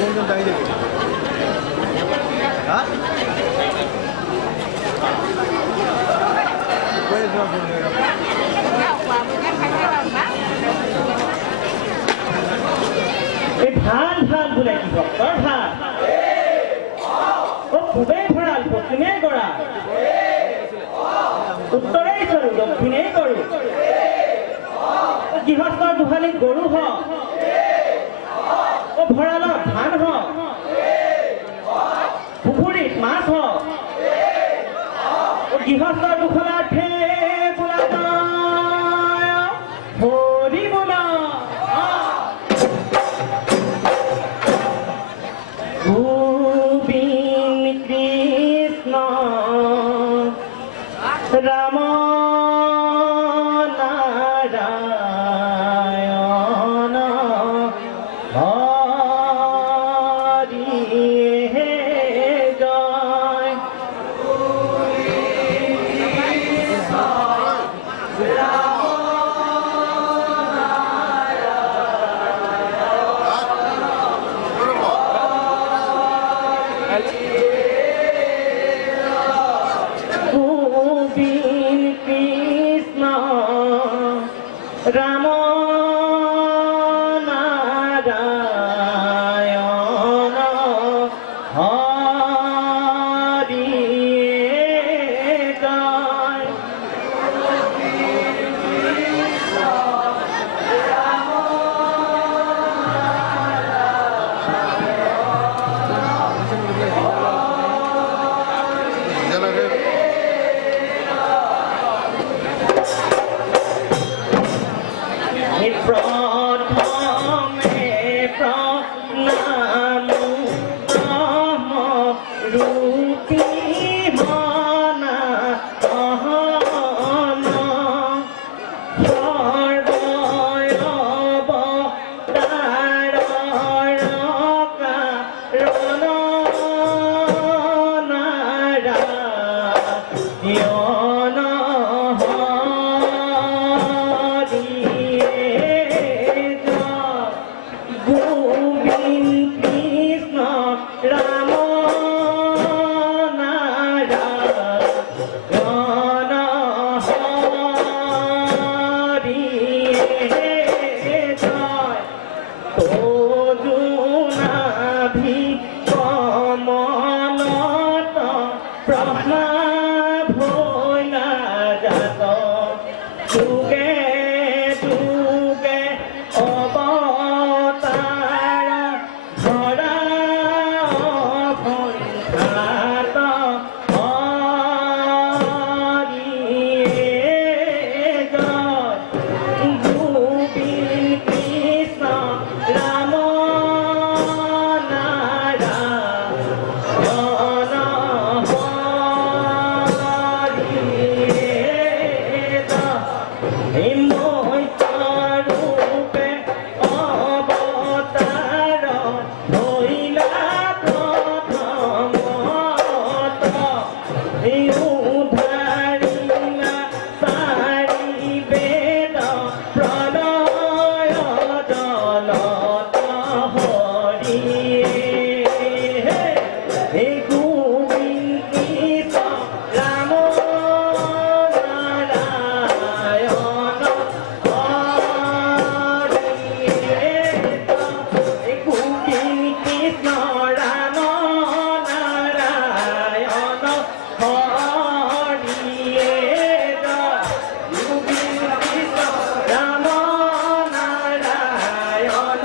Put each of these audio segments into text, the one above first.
좀 다이 되게. 아? 왜 좋아 보여요? ধান বোলে কি ভক্তৰ ধান পূবে ভঁৰাল পশ্চিমে গৰা উত্তৰে চৰু দক্ষিণে গৰু গৃহস্থৰ গোহালিত গৰু হওক ভঁৰালত ধান হওক পুখুৰীত মাছ হওক গৃহস্থৰ দুখলাৰ বোলা হৰি বোলা গোবিন্দ কৃষ্ণ ৰাম নাৰায়ণ হৰি জয় গোবিন্দ কৃষ্ণ রাম নারায়ণ হরি জয় প্রথমে প্রণাম নম রূপী মনা অহন সর্বয়বতার কারণ নারায়ণ গোবিন্দ কৃষ্ণ রাম নারায়ণ হরি জয় তরুণাভি কমলত ব্রহ্মা ভোলা জাত যুগে যুগে অবতার ধরা ভঞ্চাত হরি জয় গোবিন্দ কৃষ্ণ রাম নারায়ণ হরি মৈত্ররূপে অবতার হইলা প্রথমত উদ্ধারিলা সারি বেদ প্রলয় জলত হরি হে গোবিন্দ কৃষ্ণ রাম নারায়ণ গোবিন্দ কৃষ্ণ রাম নারায়ণ হরি গোবিন্দ কৃষ্ণ রাম নারায়ণ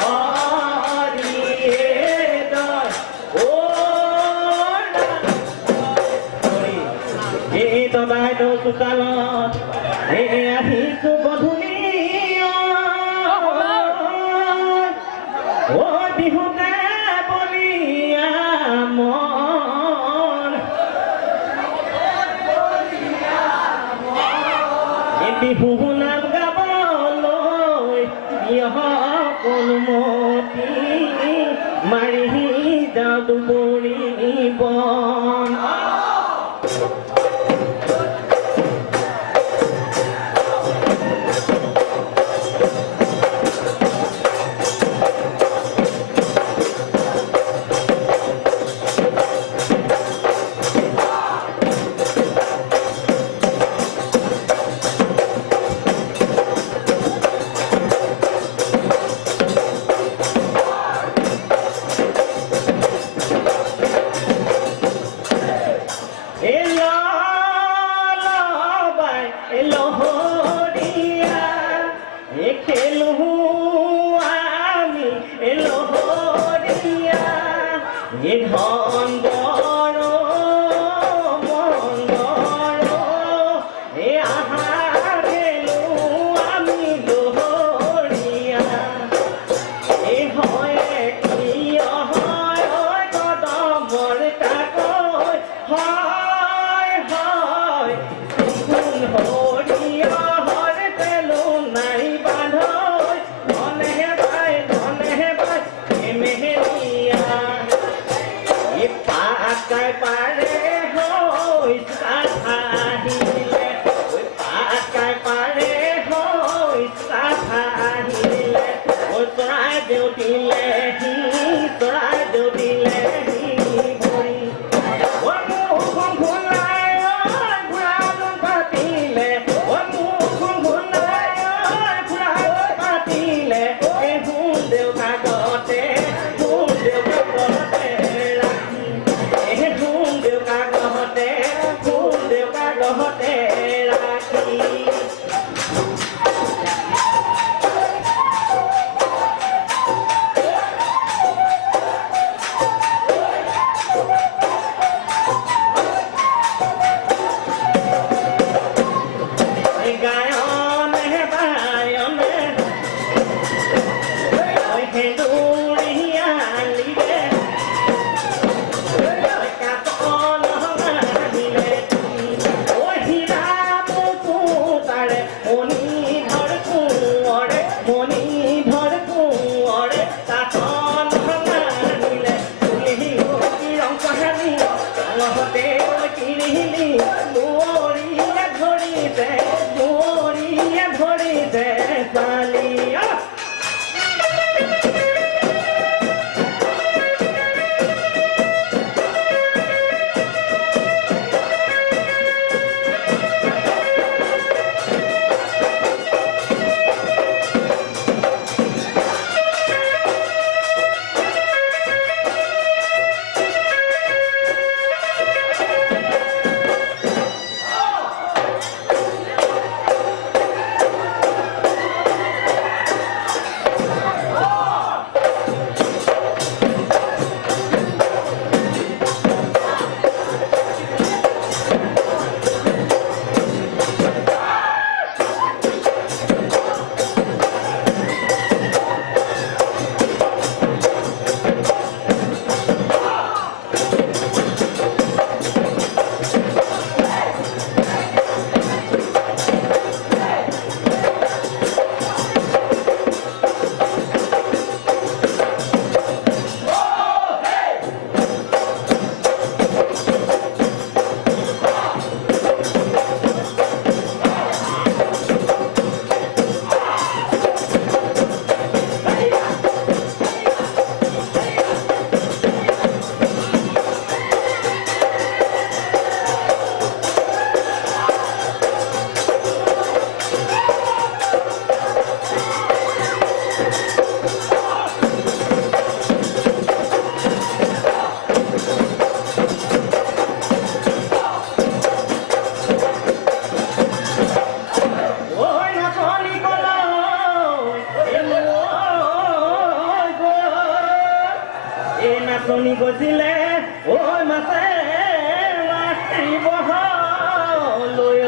হরি ও এই তদাই চোতালত আহিছো গধূলি ও বিহুতে বলিয়া মন বিহু নাম গাবলৈ অনুমতি মাৰি যাওঁ দুবৰি বন লহৰীয়া এই ধন বৰ মংগল এই আহা গেলো আমি লহৰীয়া এই হয় কি হয় কদমৰ কাকৈ হয় হয় কোন হৰিয়া হৰ পেলো নাই বান্ধৈ ধনেহে পাই মেহেৰিয়া এই পাকাই পাৰে হৈ চাফা আহিলে পাকাই পাৰে হৈ চাফা আহিলে চৰাইদেউ দিলেহি ভৰি মুখখন ভুলাই ঘূৰালো পাতিলে মুখখন ভুলাই ঘূৰালো পাতিলে এই শুন দেউ কাগতে ৰাখি এই শুন দেউ কাগতে ৰাখি গায়নে বায়নে হেঁদুৰিয়ালিৰে কাতল মাৰিলে হীৰা মুকুতাৰে মণিধৰ কোঁৱৰে কাতল মাৰিলে ৰং কহালি লগতে কিৰিলি দুৱৰীয়া ধৰিছে ছোৱালী নাচনি গৈছিলে ঐ মাছে মাৰিব লৈ